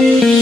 Música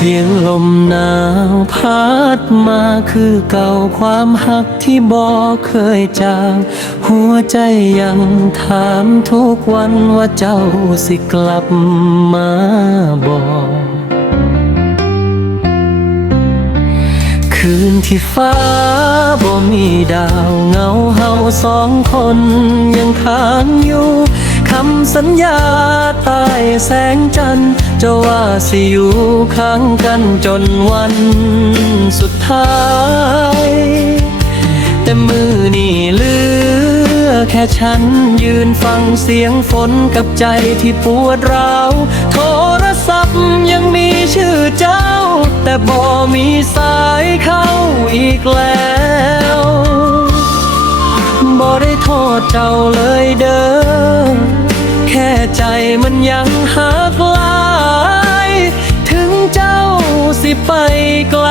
เสียงลมหนาวพัดมาคือเก่าความหักที่บอกเคยจาง หัวใจยังถามทุกวันว่าเจ้าสิกลับมาบอกคืนที่ฟ้าบ่มีดาวเงาเฮาสองคนยังค้างอยู่ คำสัญญาใต้แสงจันทร์จะว่าสิอยู่ข้างกันจนวันสุดท้าย แต่มือนี่เลือแค่ฉันยืนฟังเสียงฝนกับใจที่ปวดร้าวโทรศัพท์ยังมีชื่อเจ้า แต่บ่มีสาย มันยังหักลาย ถึงเจ้าสิไปไกล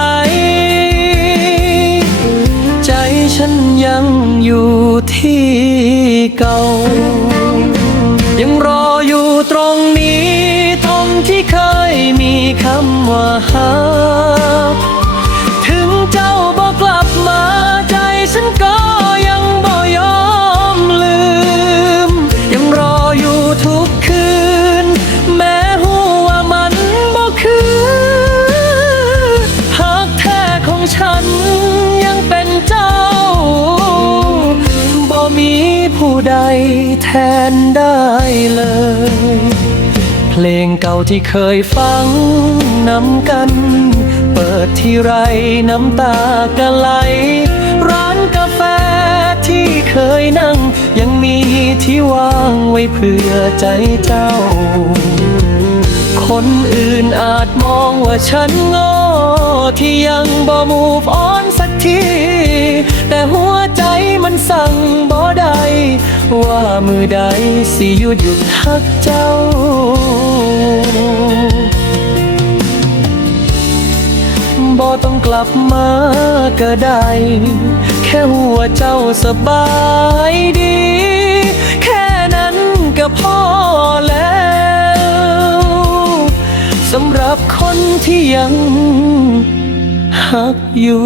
ใจฉันยังอยู่ที่เก่า ใดแทนได้เลย เพลงเก่าที่เคยฟังนำกัน เปิดที่ไรน้ำตากะไหล ร้านกาแฟที่เคยนั่ง ยังมีที่วางไว้เพื่อใจเจ้า คนอื่นอาจมองว่าฉันโง่ที่ยังบ่ move on สักที แต่หัวใจมันสั่งบ่ ว่ามือใดสิหยุดหยุดฮักเจ้า บ่ต้องกลับมาก็ได้ แค่หัวเจ้าสบายดี แค่นั้นก็พอแล้วสำหรับคนที่ยังหักอยู่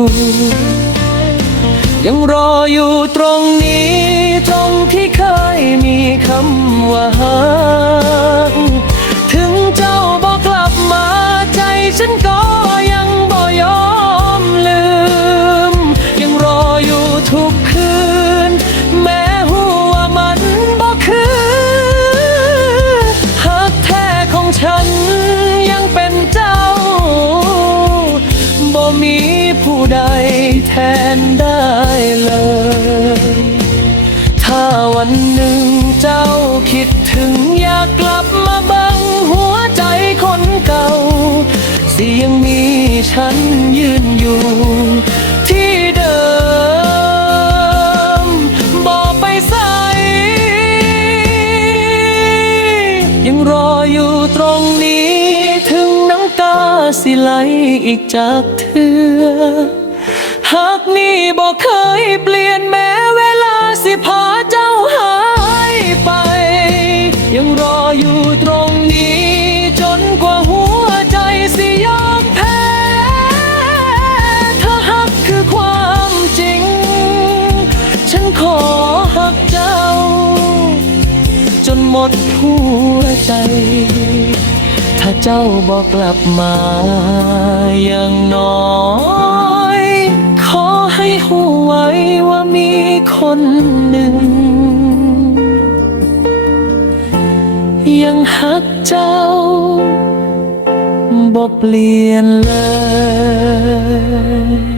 ยังรออยู่ตรงนี้ตรงที่เคยมีคำว่าหักถึงเจ้าบอกกลับมาใจฉันก็ยังบ่ยอมลืม ยังรออยู่ทุกคืน แม้หัวมันบ่คือหักแท้ของฉันยังเป็นเจ้าบ่มี ผู้ใดแทนได้เลย ถ้าวันหนึ่งเจ้าคิดถึงอยากกลับมาบังหัวใจคนเก่าสิยังมีฉันยืนอยู่ ไหลอีกจากเธอ หากนี่บอกเคยเปลี่ยนแม้เวลาสิพาเจ้าหายไป ยังรออยู่ตรงนี้ จนกว่าหัวใจสิยอมแพ้ถ้าหักคือความจริง ฉันขอหักเจ้า จนหมดหัวใจ เจ้าบอกกลับมาอย่างน้อย ขอให้หูไว้ว่ามีคนหนึ่ง ยังหักเจ้าบอกเปลี่ยนเลย